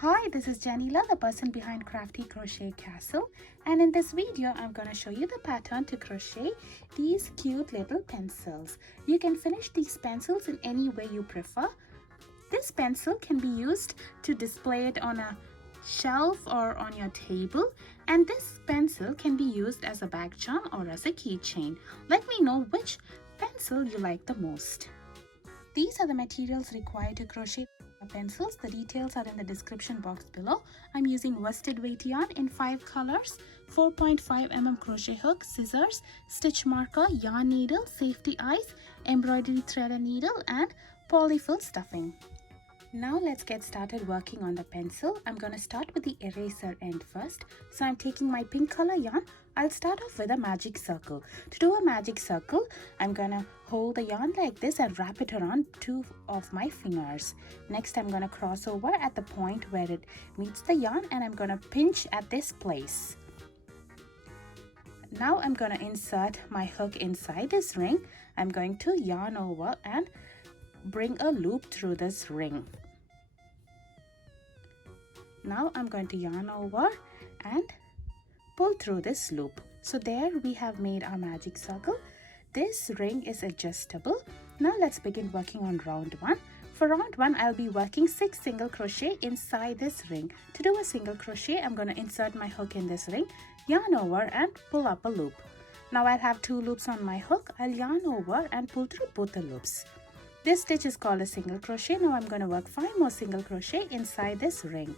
Hi, this is Janila, the person behind Crafty Crochet Castle, and in this video I'm going to show you the pattern to crochet these cute little pencils. You can finish these pencils in any way you prefer. This pencil can be used to display it on a shelf or on your table, and this pencil can be used as a bag charm or as a keychain. Let me know which pencil you like the most. These are the materials required to crochet pencils. The details are in the description box below. I'm using worsted weight yarn in 5 colors, 4.5 mm crochet hook, scissors, stitch marker, yarn needle, safety eyes, embroidery thread and needle, and polyfill stuffing. Now let's get started working on the pencil. I'm going to start with the eraser end first. So I'm taking my pink color yarn. I'll start off with a magic circle. To do a magic circle, I'm going to hold the yarn like this and wrap it around 2 of my fingers. Next, I'm going to cross over at the point where it meets the yarn, and I'm going to pinch at this place. Now I'm going to insert my hook inside this ring. I'm going to yarn over and bring a loop through this ring. Now I'm going to yarn over and pull through this loop. So there we have made our magic circle. This ring is adjustable. Now let's begin working on round 1. For round 1, I'll be working 6 single crochet inside this ring. To do a single crochet, I'm going to insert my hook in this ring, yarn over and pull up a loop. Now I'll have 2 loops on my hook. I'll yarn over and pull through both the loops. This stitch is called a single crochet. Now I'm going to work 5 more single crochet inside this ring.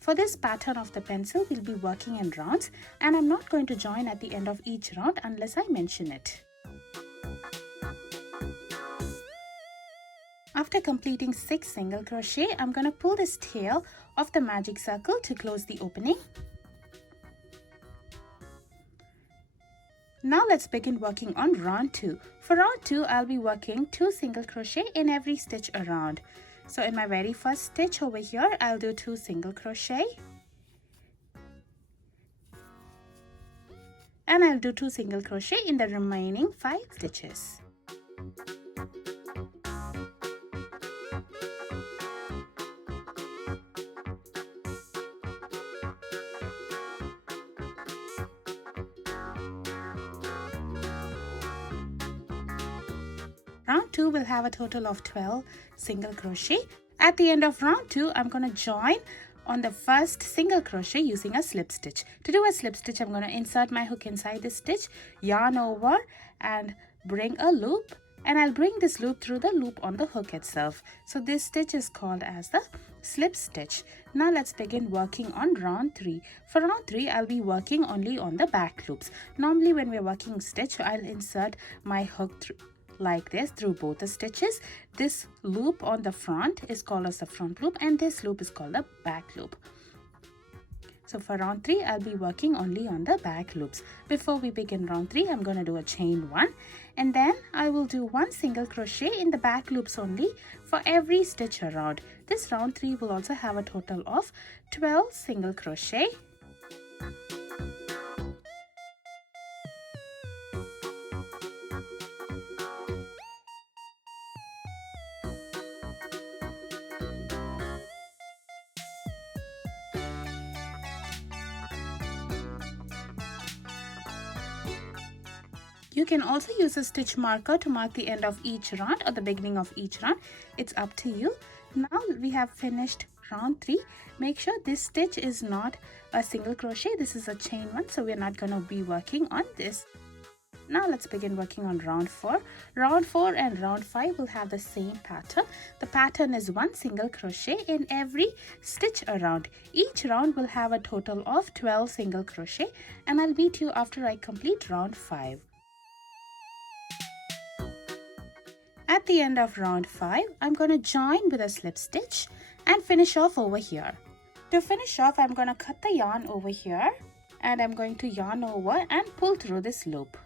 For this pattern of the pencil, we'll be working in rounds, and I'm not going to join at the end of each round unless I mention it. After completing 6 single crochet, I'm going to pull this tail of the magic circle to close the opening. Now let's begin working on round 2. For round 2, I'll be working 2 single crochet in every stitch around. So in my very first stitch over here, I'll do 2 single crochet. And I'll do 2 single crochet in the remaining 5 stitches. Round 2 will have a total of 12 single crochet. At the end of round 2, I'm going to join on the first single crochet using a slip stitch. To do a slip stitch, I'm going to insert my hook inside this stitch, yarn over and bring a loop, and I'll bring this loop through the loop on the hook itself. So this stitch is called as the slip stitch. Now let's begin working on round 3. For round 3, I'll be working only on the back loops. Normally when we're working stitch, I'll insert my hook through like this through both the stitches. This loop on the front is called as the front loop, and this loop is called the back loop. So for round 3, I'll be working only on the back loops. Before we begin round 3, I'm going to do a chain 1, and then I will do 1 single crochet in the back loops only for every stitch around. This round 3 will also have a total of 12 single crochet. You can also use a stitch marker to mark the end of each round or the beginning of each round. It's up to you. Now we have finished round 3. Make sure this stitch is not a single crochet. This is a chain 1, so we're not going to be working on this. Now let's begin working on round 4. Round 4 and round 5 will have the same pattern. The pattern is 1 single crochet in every stitch around. Each round will have a total of 12 single crochet, and I'll meet you after I complete round 5. At the end of round 5, I'm going to join with a slip stitch and finish off over here. To finish off, I'm going to cut the yarn over here, and I'm going to yarn over and pull through this loop.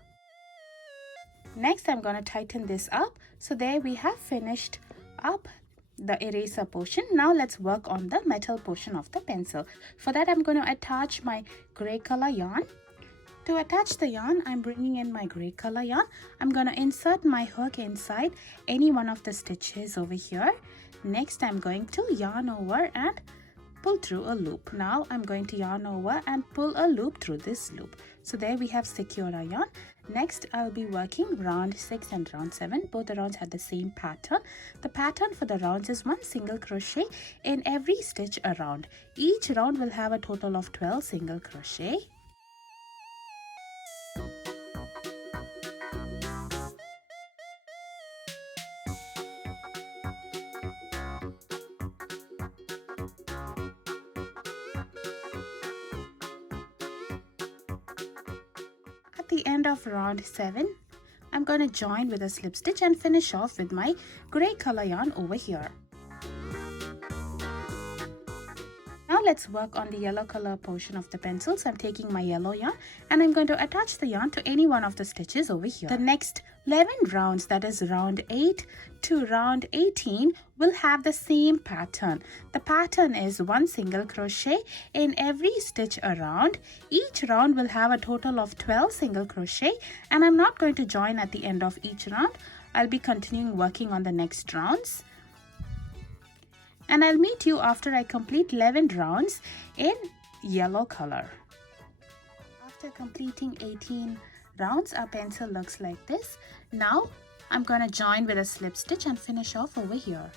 Next, I'm going to tighten this up. So there we have finished up the eraser portion. Now let's work on the metal portion of the pencil. For that, I'm going to attach my gray color yarn. To attach the yarn, I'm bringing in my gray color yarn. I'm going to insert my hook inside any one of the stitches over here. Next, I'm going to yarn over and pull through a loop. Now I'm going to yarn over and pull a loop through this loop. So there we have secured our yarn. Next I'll be working round 6 and round 7. Both the rounds have the same pattern. The pattern for the rounds is 1 single crochet in every stitch around. Each round will have a total of 12 single crochet. At the end of round 7, I'm going to join with a slip stitch and finish off with my grey color yarn over here. Now let's work on the yellow color portion of the pencil. So I'm taking my yellow yarn and I'm going to attach the yarn to any one of the stitches over here. The next 11 rounds, that is round 8 to round 18, will have the same pattern. The pattern is 1 single crochet in every stitch around. Each round will have a total of 12 single crochet, and I'm not going to join at the end of each round. I'll be continuing working on the next rounds. And I'll meet you after I complete 11 rounds in yellow color. After completing 18 rounds, our pencil looks like this. Now I'm going to join with a slip stitch and finish off over here.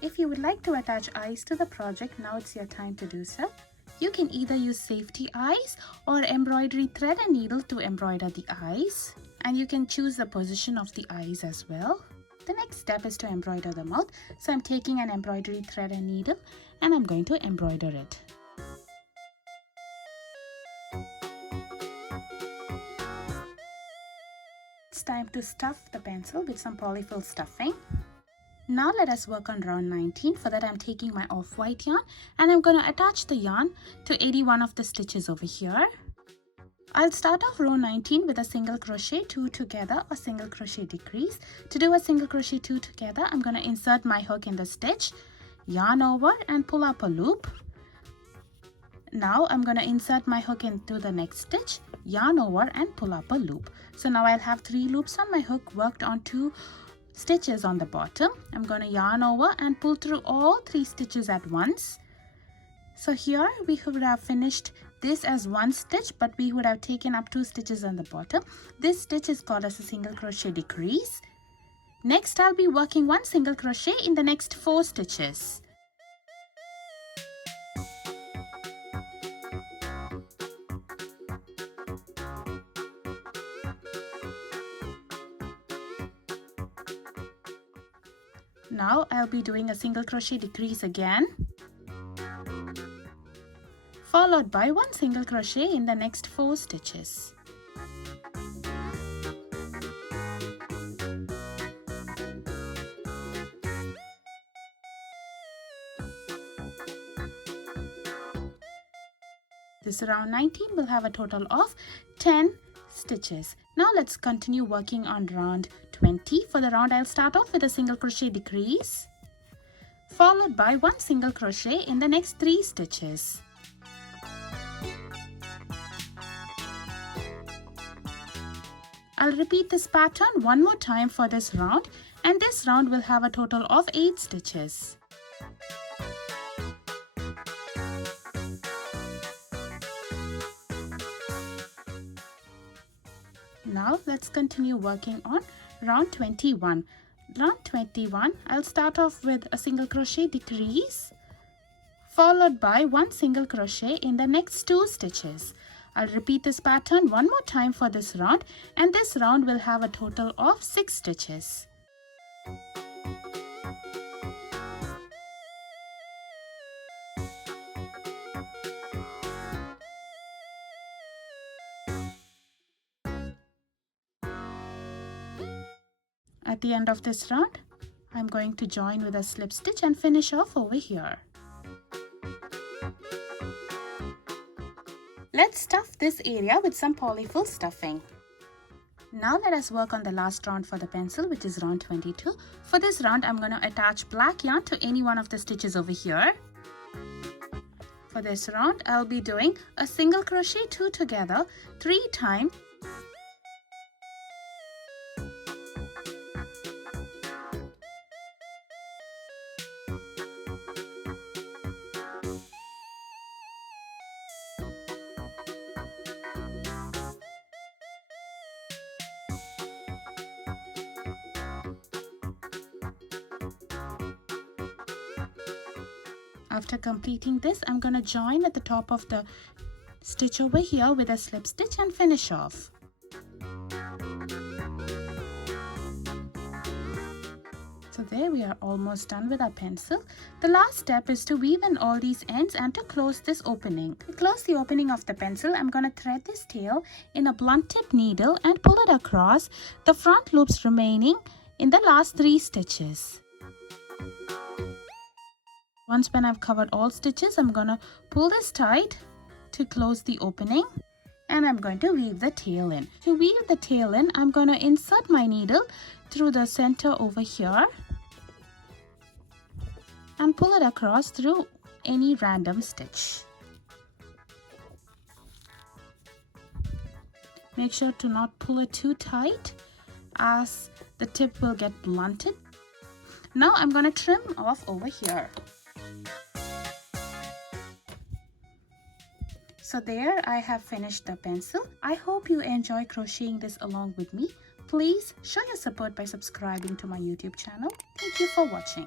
If you would like to attach eyes to the project, now it's your time to do so. You can either use safety eyes or embroidery thread and needle to embroider the eyes, and you can choose the position of the eyes as well. The next step is to embroider the mouth. So I'm taking an embroidery thread and needle and I'm going to embroider it. It's time to stuff the pencil with some polyfill stuffing. Now let us work on round 19. For that I'm taking my off-white yarn and I'm going to attach the yarn to 81 of the stitches over here. I'll start off row 19 with a single crochet 2 together or single crochet decrease. To do a single crochet 2 together, I'm going to insert my hook in the stitch, yarn over and pull up a loop. Now I'm going to insert my hook into the next stitch, yarn over and pull up a loop. So now I'll have 3 loops on my hook worked on 2 stitches on the bottom. I'm going to yarn over and pull through all 3 stitches at once. So here we would have finished this as 1 stitch, but we would have taken up 2 stitches on the bottom. This stitch is called as a single crochet decrease. Next I'll be working 1 single crochet in the next 4 stitches. Now I'll be doing a single crochet decrease again, followed by 1 single crochet in the next 4 stitches. This round 19 will have a total of 10 stitches. Now let's continue working on round 20. For the round I'll start off with a single crochet decrease, followed by 1 single crochet in the next 3 stitches. I'll repeat this pattern one more time for this round, and this round will have a total of 8 stitches. Now let's continue working on round 21. Round 21, I'll start off with a single crochet decrease, followed by 1 single crochet in the next 2 stitches. I'll repeat this pattern one more time for this round, and this round will have a total of 6 stitches. At the end of this round, I'm going to join with a slip stitch and finish off over here. Let's stuff this area with some polyfill stuffing. Now let us work on the last round for the pencil, which is round 22. For this round, I'm going to attach black yarn to any one of the stitches over here. For this round, I'll be doing a single crochet 2 together 3 times. After completing this, I'm going to join at the top of the stitch over here with a slip stitch and finish off. So there, we are almost done with our pencil. The last step is to weave in all these ends and to close this opening. To close the opening of the pencil, I'm going to thread this tail in a blunt tip needle and pull it across the front loops remaining in the last 3 stitches. Once when I've covered all stitches, I'm going to pull this tight to close the opening, and I'm going to weave the tail in. To weave the tail in, I'm going to insert my needle through the center over here and pull it across through any random stitch. Make sure to not pull it too tight, as the tip will get blunted. Now I'm going to trim off over here. So there, I have finished the pencil. I hope you enjoy crocheting this along with me. Please show your support by subscribing to my YouTube channel. Thank you for watching.